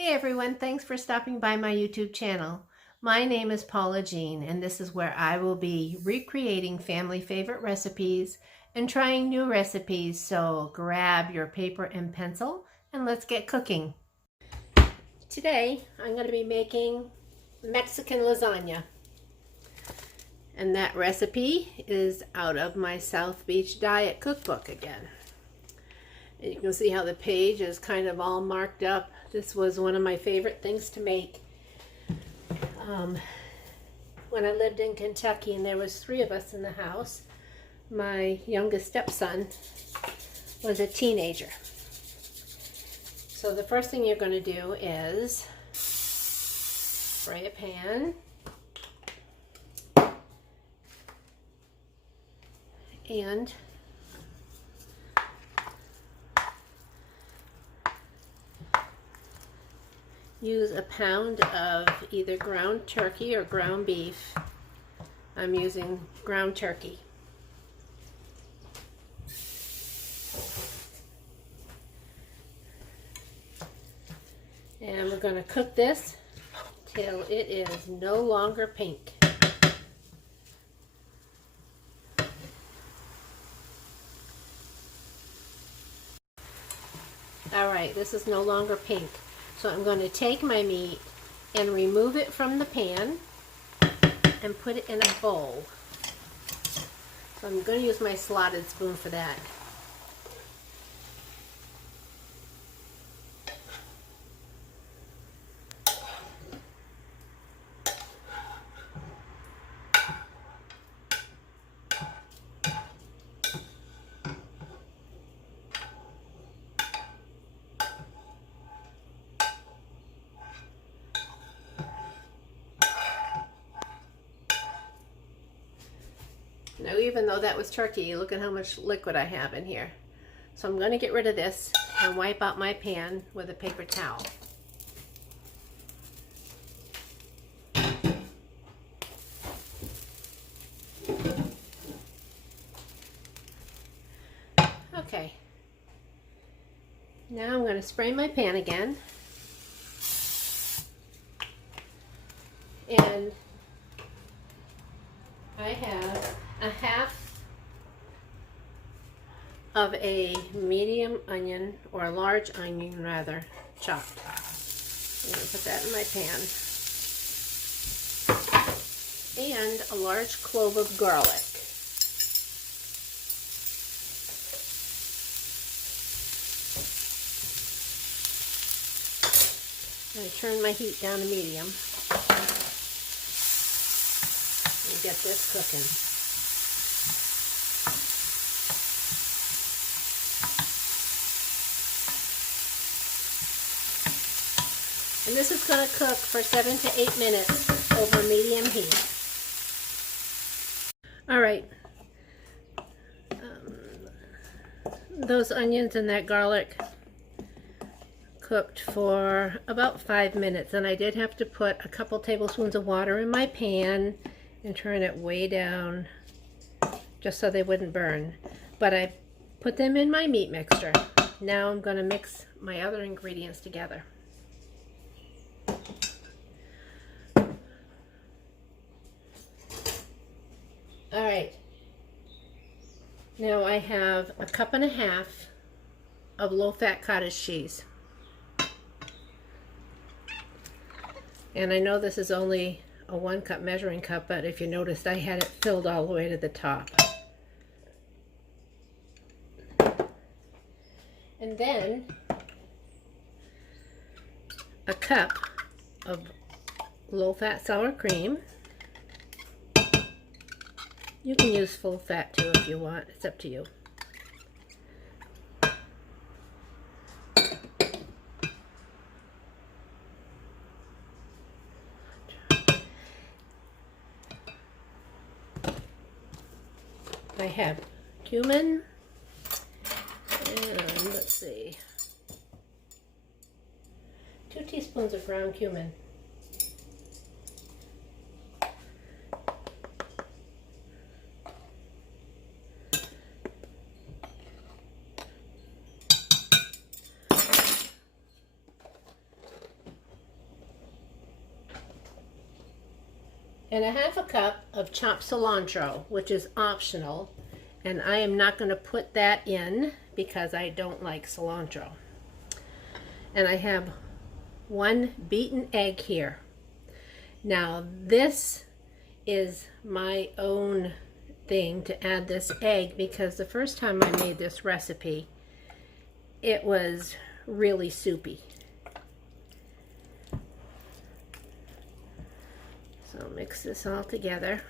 Hey everyone, thanks for stopping by my YouTube channel. My name is Paula Jean, and this is where I will be recreating family favorite recipes and trying new recipes, so grab your paper and pencil and let's get cooking. Today I'm going to be making Mexican lasagna, and that recipe is out of my South Beach Diet cookbook again. And you can see how the page is kind of all marked up. This was one of my favorite things to make when I lived in Kentucky, and there was 3 of us in the house. My youngest stepson was a teenager. So the first thing you're going to do is spray a pan and use a pound of either ground turkey or ground beef. I'm using ground turkey. And we're going to cook this till it is no longer pink. Alright, this is no longer pink. So I'm going to take my meat and remove it from the pan and put it in a bowl. So I'm going to use my slotted spoon for that. Now, even though that was turkey, look at how much liquid I have in here. So I'm going to get rid of this and wipe out my pan with a paper towel. Okay. Now I'm going to spray my pan again. And I have a half of a medium onion, or a large onion rather, chopped. I'm going to put that in my pan. And a large clove of garlic. I'm going to turn my heat down to medium and get this cooking. And this is going to cook for 7 to 8 minutes over medium heat. Alright, those onions and that garlic cooked for about 5 minutes, and I did have to put a couple tablespoons of water in my pan and turn it way down just so they wouldn't burn. But I put them in my meat mixture. Now I'm going to mix my other ingredients together. Alright, now I have a cup and a half of low-fat cottage cheese. And I know this is only a 1-cup measuring cup, but if you noticed, I had it filled all the way to the top. And then a cup of low-fat sour cream. You can use full fat too if you want, it's up to you. I have cumin, and let's see, 2 teaspoons of ground cumin. and a half a cup of chopped cilantro, which is optional. And I am not going to put that in because I don't like cilantro. And I have 1 beaten egg here. Now this is my own thing to add this egg, because the first time I made this recipe, it was really soupy. So mix this all together.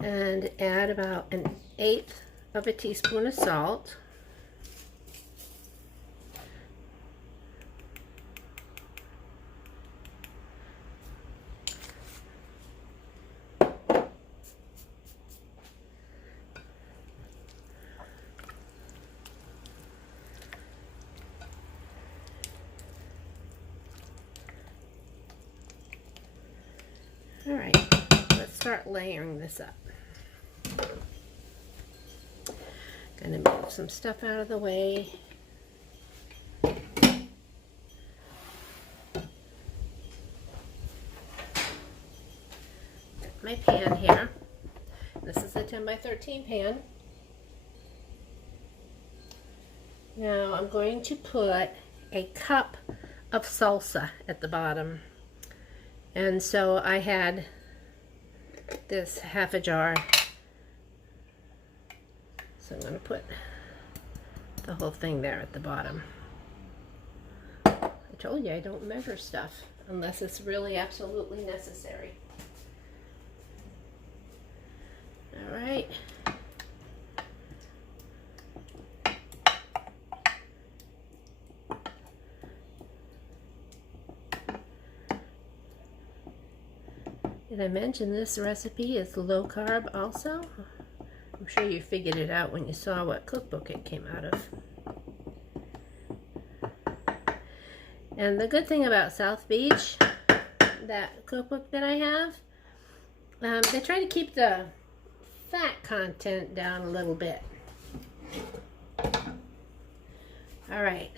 And add about 1/8 of a teaspoon of salt. All right, let's start layering this up. Gonna move some stuff out of the way. Got my pan here. This is a 10 by 13 pan. Now I'm going to put a cup of salsa at the bottom. And so I had this half a jar. So I'm going to put the whole thing there at the bottom. I told you I don't measure stuff unless it's really absolutely necessary. All right. Did I mention this recipe is low carb also? I'm sure you figured it out when you saw what cookbook it came out of. And the good thing about South Beach, that cookbook that I have, they try to keep the fat content down a little bit. All right.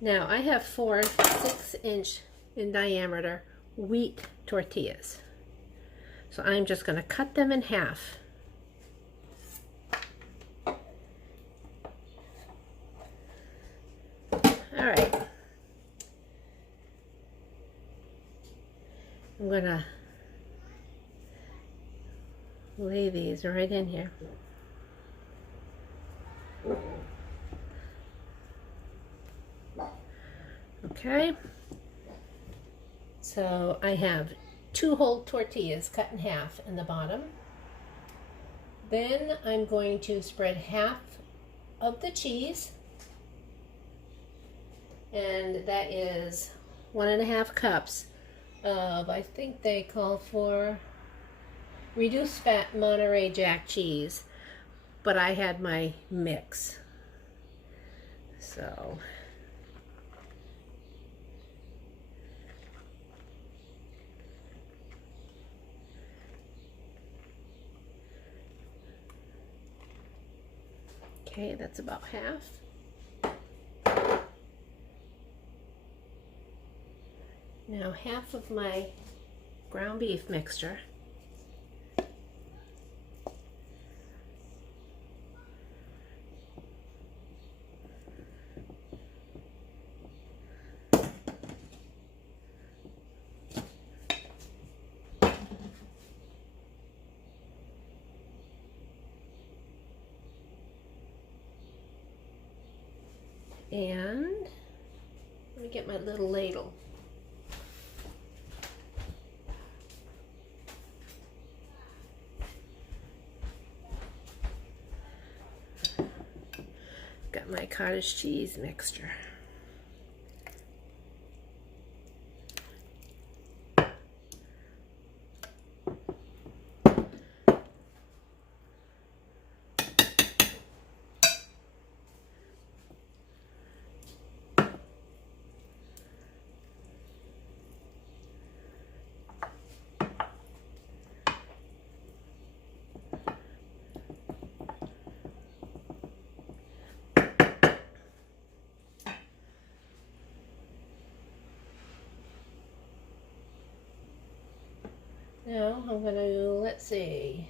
Now I have 4 6-inch in diameter wheat tortillas. So I'm just going to cut them in half. All right. I'm going to lay these right in here. Okay. So I have 2 whole tortillas cut in half in the bottom. Then I'm going to spread half of the cheese, and that is 1.5 cups of, I think they call for reduced fat Monterey Jack cheese, but I had my mix. So okay, that's about half. Now half of my ground beef mixture. And let me get my little ladle. Got my cottage cheese mixture. Now I'm going to, let's see.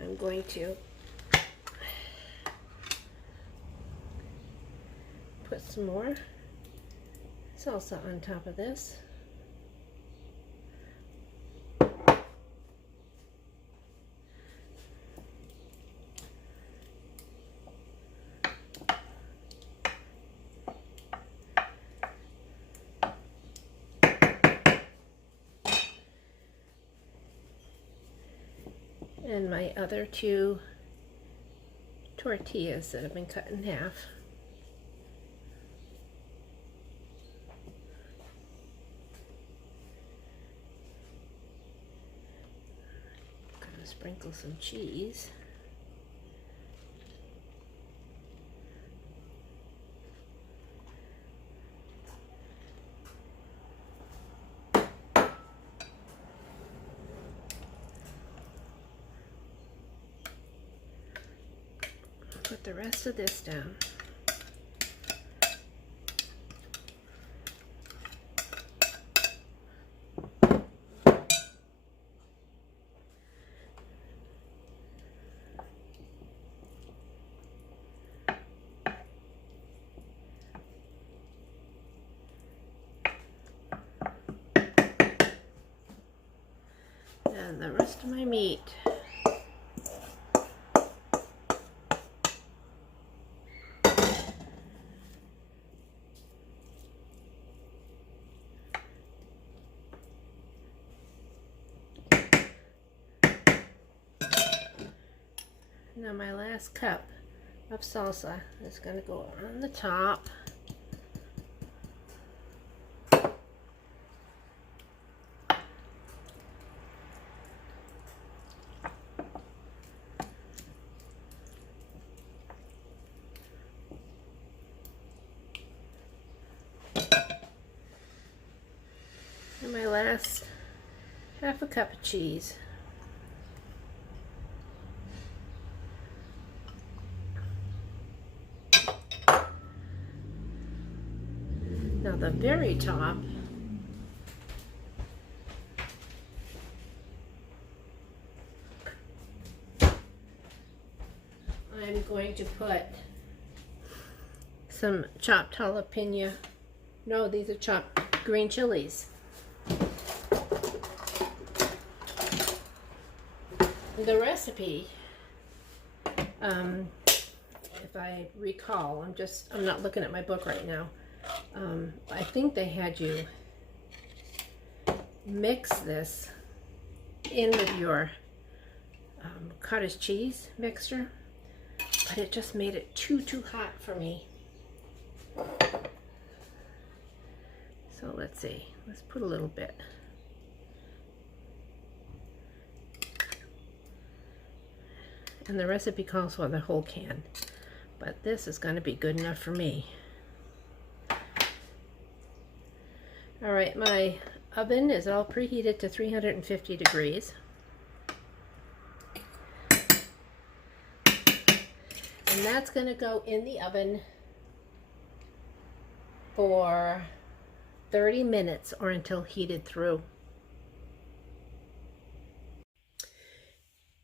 I'm going to put some more salsa on top of this. And my other two tortillas that have been cut in half. Gonna sprinkle some cheese. Put the rest of this down. And the rest of my meat. Now my last cup of salsa is going to go on the top. And my last half a cup of cheese. Now the very top, I'm going to put some chopped jalapeno. No, these are chopped green chilies. The recipe, if I recall, I'm not looking at my book right now. I think they had you mix this in with your cottage cheese mixture, but it just made it too hot for me. So let's see, let's put a little bit. And the recipe calls for the whole can, but this is going to be good enough for me. All right, my oven is all preheated to 350 degrees. And that's going to go in the oven for 30 minutes or until heated through.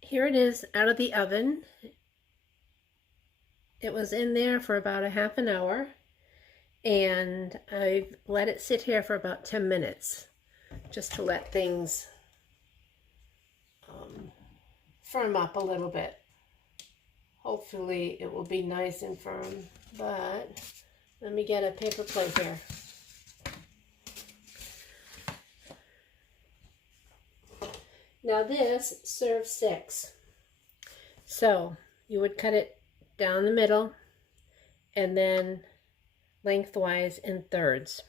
Here it is out of the oven. It was in there for about a half an hour, and I've let it sit here for about 10 minutes just to let things firm up a little bit. Hopefully it will be nice and firm, but let me get a paper plate here. Now this serves 6. So you would cut it down the middle and then lengthwise in thirds.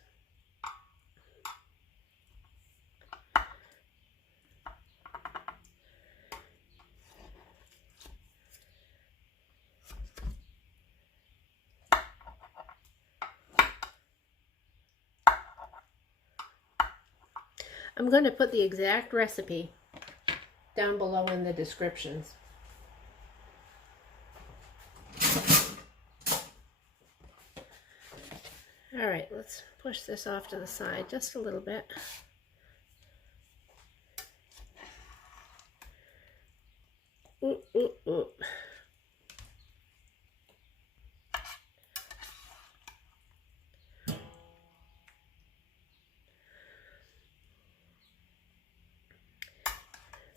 I'm going to put the exact recipe down below in the descriptions. All right, let's push this off to the side just a little bit. Ooh, ooh, ooh.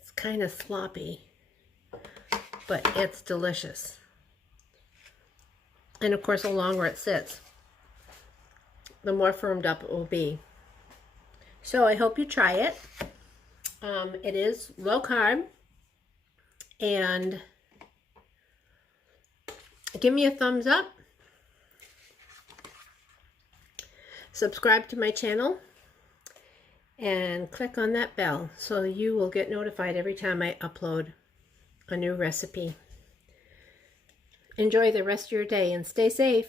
It's kind of sloppy, but it's delicious. And of course, the longer it sits, the more firmed up it will be. So I hope you try it. It is low carb, and give me a thumbs up. Subscribe to my channel and click on that bell so you will get notified every time I upload a new recipe. Enjoy the rest of your day and stay safe.